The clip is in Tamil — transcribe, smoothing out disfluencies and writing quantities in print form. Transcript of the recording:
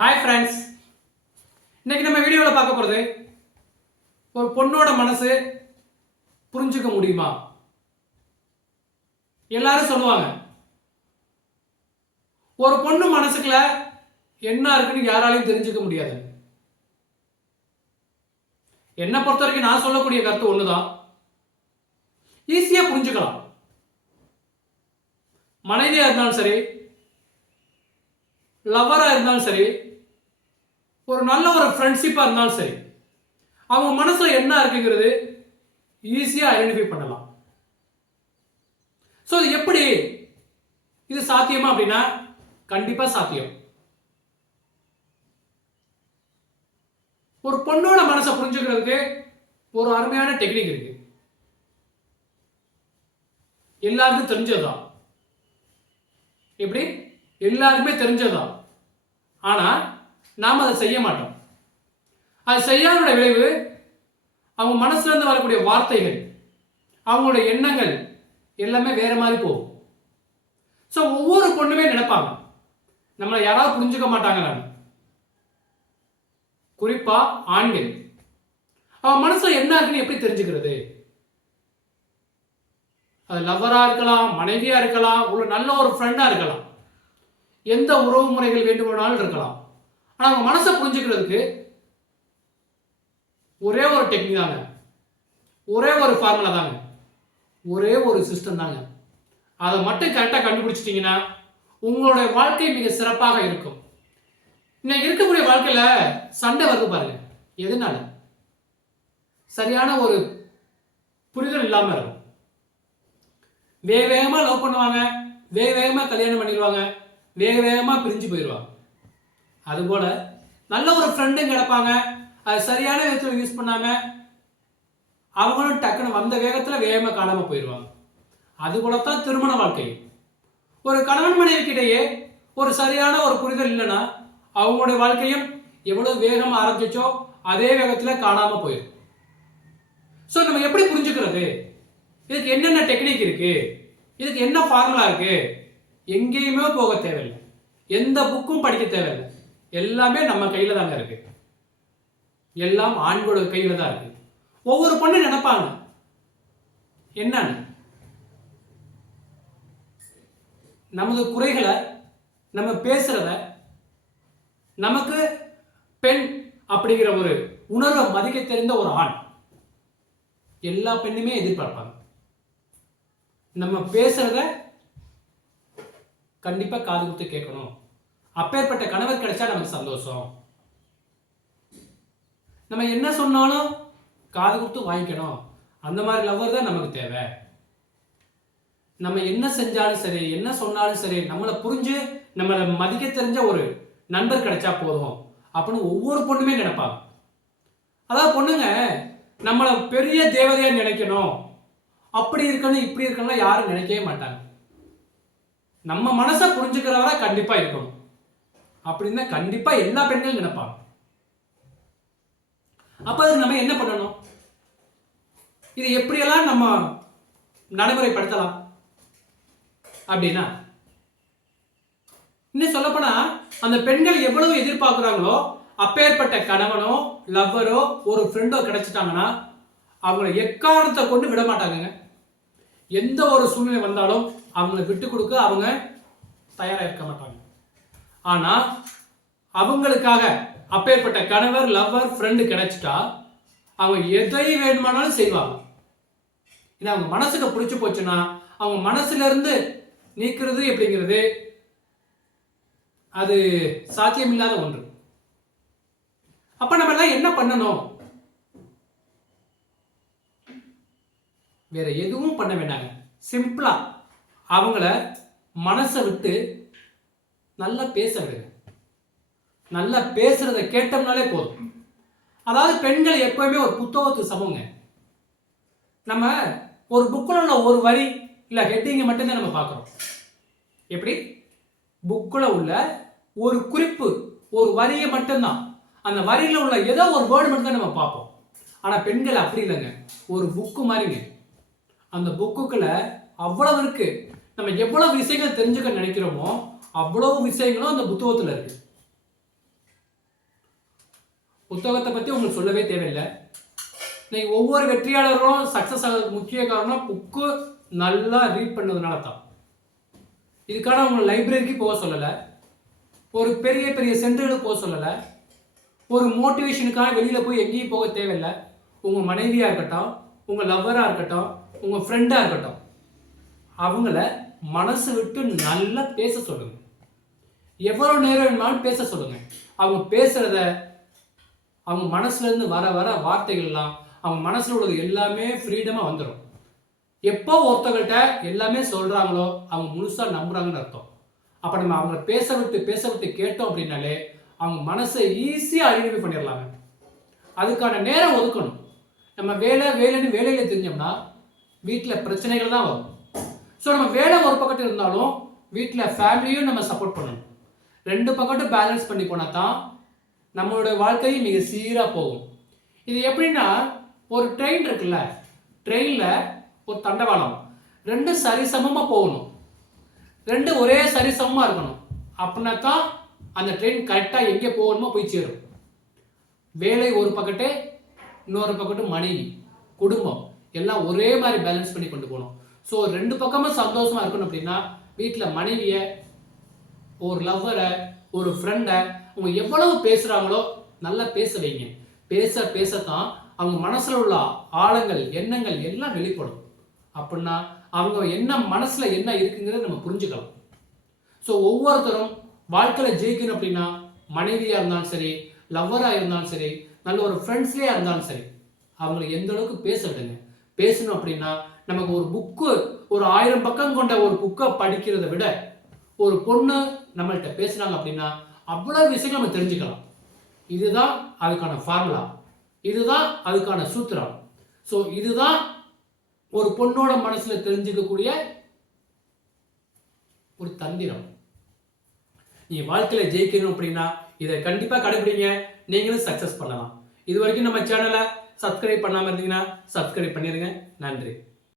ஹாய் ஃப்ரெண்ட்ஸ், இன்னைக்கு நம்ம வீடியோவில் பார்க்க போகிறது ஒரு பொண்ணோட மனசு புரிஞ்சுக்க முடியுமா? எல்லாரும் சொல்லுவாங்க ஒரு பொண்ணு மனசுக்குள்ள என்ன இருக்குன்னு யாராலையும் தெரிஞ்சுக்க முடியாது. என்னை பொறுத்த வரைக்கும் நான் சொல்லக்கூடிய கருத்து ஒண்ணுதான், ஈஸியா புரிஞ்சுக்கலாம். மனைவியா இருந்தாலும் சரி, லவ்வரா இருந்தாலும் சரி, ஒரு நல்ல ஒரு ஃப்ரெண்ட்ஷிப்பா இருந்தாலும் சரி, அவங்க மனசுல என்ன இருக்குங்கிறது ஈஸியா ஐடென்டிஃபை பண்ணலாம். ஸோ இது எப்படி, இது சாத்தியமா அப்படின்னா கண்டிப்பா சாத்தியம். ஒரு பொண்ணோட மனசை புரிஞ்சுக்கிறதுக்கு ஒரு அருமையான டெக்னிக் இருக்கு. எல்லாருக்கும் தெரிஞ்சதுதான். எப்படி? எல்லாருக்குமே தெரிஞ்சதுதான். ஆனா நாம் அதை செய்ய மாட்டோம். அது செய்யாத விளைவு அவங்க மனசுல இருந்து வரக்கூடிய வார்த்தைகள், அவங்களுடைய எண்ணங்கள் எல்லாமே வேற மாதிரி போகும். ஸோ ஒவ்வொரு பொண்ணுமே நினைப்பாங்க நம்மளை யாராவது புரிஞ்சுக்க மாட்டாங்க. குறிப்பா ஆண்கள் அவன் மனசுல என்ன இருக்குன்னு எப்படி தெரிஞ்சுக்கிறது? அது லவ்வரா இருக்கலாம், மனைவியா இருக்கலாம், ஒரு நல்ல ஒரு ஃப்ரெண்டா இருக்கலாம், எந்த உறவு முறைகள் வேண்டுமானாலும் இருக்கலாம். ஆனால் அவங்க மனசை புரிஞ்சுக்கிறதுக்கு ஒரே ஒரு டெக்னிக் தாங்க, ஒரே ஒரு ஃபார்முலா தாங்க, ஒரே ஒரு சிஸ்டம் தாங்க. அதை மட்டும் கரெக்டாக கண்டுபிடிச்சிட்டிங்கன்னா உங்களுடைய வாழ்க்கை மிக சிறப்பாக இருக்கும். இன்னைக்கு இருக்கக்கூடிய வாழ்க்கையில சண்டை வருது பாருங்க. எதனால? சரியான ஒரு புரிதல் இல்லாமல் இருக்கும். வேகமாக லவ் பண்ணுவாங்க, வேகமாக கல்யாணம் பண்ணிடுவாங்க, வேகமாக பிரிஞ்சு போயிடுவாங்க. அதுபோல நல்ல ஒரு ஃப்ரெண்டும் கிடப்பாங்க, அது சரியான விதத்தில் யூஸ் பண்ணாம அவங்களும் டக்குன்னு வந்த வேகத்தில் வேகமாக காணாமல் போயிடுவாங்க. அதுபோலத்தான் திருமண வாழ்க்கை. ஒரு கணவன் மனைவிக்கிடையே ஒரு சரியான ஒரு புரிதல் இல்லைன்னா அவங்களுடைய வாழ்க்கையும் எவ்வளவு வேகம் ஆரம்பிச்சோ அதே வேகத்தில் காணாமல் போயிடும். ஸோ நம்ம எப்படி புரிஞ்சுக்கிறது? இதுக்கு என்னென்ன டெக்னிக் இருக்கு, இதுக்கு என்ன ஃபார்முலா இருக்கு? எங்கேயுமே போக தேவையில்லை, எந்த புக்கும் படிக்க தேவையில்லை, எல்லாமே நம்ம கையில தாங்க இருக்கு. எல்லாம் ஆண்களோட கையில தான் இருக்கு. ஒவ்வொரு பொண்ணு நினைப்பாங்க என்னன்னு, நமது குறைகளை, நம்ம பேசுறத, நமக்கு பெண் அப்படிங்கிற ஒரு உணர்வை மதிக்க தெரிந்த ஒரு ஆண் எல்லா பெண்ணுமே எதிர்பார்ப்பாங்க. நம்ம பேசுறத கண்டிப்பா காது கொடுத்து கேட்கணும். அப்பேற்பட்ட கணவர் கிடைச்சா நமக்கு சந்தோஷம். நம்ம என்ன சொன்னாலும் காது கொடுத்து வாங்கிக்கணும். அந்த மாதிரி லவ்வர் தான் நமக்கு தேவை. நம்ம என்ன செஞ்சாலும் சரி, என்ன சொன்னாலும் சரி, நம்மளை புரிஞ்சு நம்மளை மதிக்க தெரிஞ்ச ஒரு நண்பர் கிடைச்சா போதும் அப்படின்னு ஒவ்வொரு பொண்ணுமே நினைப்பாங்க. அதாவது பொண்ணுங்க நம்மளை பெரிய தேவதையா நினைக்கணும், அப்படி இருக்கணும், இப்படி இருக்கணும் யாரும் நினைக்கவே மாட்டாங்க. நம்ம மனசை புரிஞ்சுக்கிறவரா கண்டிப்பா இருக்கணும் அப்படின்னா கண்டிப்பா எல்லா பெண்களும் நினைப்பாங்க. அப்ப அதுக்கு நம்ம என்ன பண்ணணும்? இது எப்படியெல்லாம் நம்ம நடைமுறைப்படுத்தலாம் அப்படின்னா, இன்னும் சொல்லப்போனா அந்த பெண்கள் எவ்வளவு எதிர்பார்க்கிறாங்களோ அப்பேற்பட்ட கணவனோ லவ்வரோ ஒரு ஃப்ரெண்டோ கிடைச்சிட்டாங்கன்னா அவங்களை எக்காரணத்தை கொண்டு விட மாட்டாங்க. எந்த ஒரு சூழ்நிலை வந்தாலும் அவங்களை விட்டு கொடுக்க அவங்க தயாரா இருக்க மாட்டாங்க. ஆனா அவங்களுக்காக அப்பேற்பட்ட கணவர் லவ்வர் ஃப்ரெண்டு கிடைச்சிட்டா அவங்க எதை வேணுமானாலும் செய்வாங்க. இது அவங்க மனசுக்கு பிடிச்சு போச்சுன்னா அவங்க மனசுல இருந்து நீக்கிறது எப்படிங்கிறது அது சாத்தியமில்லாத ஒன்று. அப்ப நம்ம எல்லாம் என்ன பண்ணணும்? வேற எதுவும் பண்ண வேண்டாங்க. சிம்பிளா அவங்கள மனசை விட்டு நல்லா பேச விடுங்க. நல்லா பேசுறத கேட்டோம்னாலே போதும். அதாவது பெண்கள் எப்பவுமே ஒரு புத்தகத்துக்கு சமங்க. நம்ம ஒரு புக்கில் உள்ள ஒரு வரி இல்லை ஹெட்டிங்கை மட்டும்தான் நம்ம பார்க்குறோம். எப்படி? புக்கில் உள்ள ஒரு குறிப்பு, ஒரு வரியை மட்டும்தான், அந்த வரியில் உள்ள ஏதோ ஒரு வேர்டு மட்டும்தான் நம்ம பார்ப்போம். ஆனால் பெண்கள் அப்படி இல்லைங்க, ஒரு புக்கு மாதிரிங்க. அந்த புக்குக்குள்ள அவ்வளவு இருக்கு. நம்ம எவ்வளவு விஷயங்கள் தெரிஞ்சுக்க நினைக்கிறோமோ அவ்வளவு விஷயங்களும் அந்த புத்தகத்துல இருக்கு. புத்தகத்தை பற்றி உங்களுக்கு சொல்லவே தேவையில்லை. நீங்கள் ஒவ்வொரு வெற்றியாளரும் சக்ஸஸ் ஆகிறதுக்கு முக்கிய காரணம் புக்கு நல்லா ரீட் பண்ணதுனால தான். இதுக்கான உங்களை லைப்ரரிக்கு போக சொல்லலை, ஒரு பெரிய பெரிய சென்டர்களுக்கு போக சொல்லலை, ஒரு மோட்டிவேஷனுக்காக வெளியில் போய் எங்கேயும் போக தேவையில்லை. உங்கள் மனைவியாக இருக்கட்டும், உங்கள் லவ்வராக இருக்கட்டும், உங்கள் ஃப்ரெண்டாக இருக்கட்டும், அவங்கள மனசு விட்டு நல்லா பேச சொல்லுங்கள். எவ்வளோ நேரம் வேணுமாலும் பேச சொல்லுங்கள். அவங்க பேசுகிறத அவங்க மனசுலேருந்து வர வர வார்த்தைகள்லாம் அவங்க மனசில் உள்ளது எல்லாமே ஃப்ரீடமாக வந்துடும். எப்போ ஒருத்தவங்கள்ட்ட எல்லாமே சொல்கிறாங்களோ அவங்க முழுசாக நம்புகிறாங்கன்னு அர்த்தம். அப்போ நம்ம அவங்கள பேச விட்டு கேட்டோம் அப்படின்னாலே அவங்க மனசை ஈஸியாக ஐடென்டிஃபை பண்ணிடலாங்க. அதுக்கான நேரம் ஒதுக்கணும். நம்ம வேலைன்னு வேலையில் தெரிஞ்சோம்னா வீட்டில் பிரச்சனைகள் தான் வரும். ஸோ நம்ம வேலை ஒரு பக்கத்து இருந்தாலும் வீட்டில் ஃபேமிலியும் நம்ம சப்போர்ட் பண்ணணும். 2 பக்கட்டும் பேலன்ஸ் பண்ணி போனால் தான் நம்மளோட வாழ்க்கையும் மிக சீராக போகும். இது எப்படின்னா, ஒரு ட்ரெயின் இருக்குல்ல, ட்ரெயினில் ஒரு தண்டவாளம் 2 சரிசமமாக போகணும், 2 ஒரே சரிசமமாக இருக்கணும். அப்படின்னா தான் அந்த ட்ரெயின் கரெக்டாக எங்கே போகணுமோ போய் சேரும். வேலை ஒரு பக்கத்து, இன்னொரு பக்கத்து மனைவி, குடும்பம் எல்லாம் ஒரே மாதிரி பேலன்ஸ் பண்ணி கொண்டு போகணும். ஸோ 2 பக்கமும் சந்தோஷமாக இருக்கணும் அப்படின்னா வீட்டில் மனைவியை, ஒரு லவ்வரை, ஒரு ஃப்ரெண்டை அவங்க எவ்வளவு பேசுகிறாங்களோ நல்லா பேச வைங்க. பேசத்தான் அவங்க மனசில் உள்ள ஆழங்கள், எண்ணங்கள் எல்லாம் வெளிப்படும். அப்படின்னா அவங்க என்ன மனசில் என்ன இருக்குங்கிறத நம்ம புரிஞ்சுக்கலாம். ஸோ ஒவ்வொருத்தரும் வாழ்க்கையில் ஜெயிக்கணும் அப்படின்னா மனைவியாக இருந்தாலும் சரி, லவ்வராக இருந்தாலும் சரி, நல்ல ஒரு ஃப்ரெண்ட்ஸ்லேயே இருந்தாலும் சரி, அவங்களை எந்த அளவுக்கு பேச விடுங்க. பேசணும் அப்படின்னா நமக்கு ஒரு புக்கு, ஒரு 1000 பக்கம் கொண்ட ஒரு புக்கை படிக்கிறத விட ஒரு பொண்ணு நம்மள்கிட்ட பேசுகிறாங்க அப்படின்னா அவ்வளோ விஷயங்கள் நம்ம தெரிஞ்சுக்கலாம். இதுதான் அதுக்கான ஃபார்முலா, இதுதான் அதுக்கான சூத்திரம். ஸோ இதுதான் ஒரு பொண்ணோட மனசில் தெரிஞ்சுக்கக்கூடிய ஒரு தந்திரம். நீங்கள் வாழ்க்கையில் ஜெயிக்கணும் அப்படின்னா இதை கண்டிப்பாக கடைபிடிங்க, நீங்களும் சக்ஸஸ் பண்ணலாம். இது வரைக்கும் நம்ம சேனலை சப்ஸ்கிரைப் பண்ணாமல் இருந்தீங்கன்னா சப்ஸ்கிரைப் பண்ணிடுங்க. நன்றி.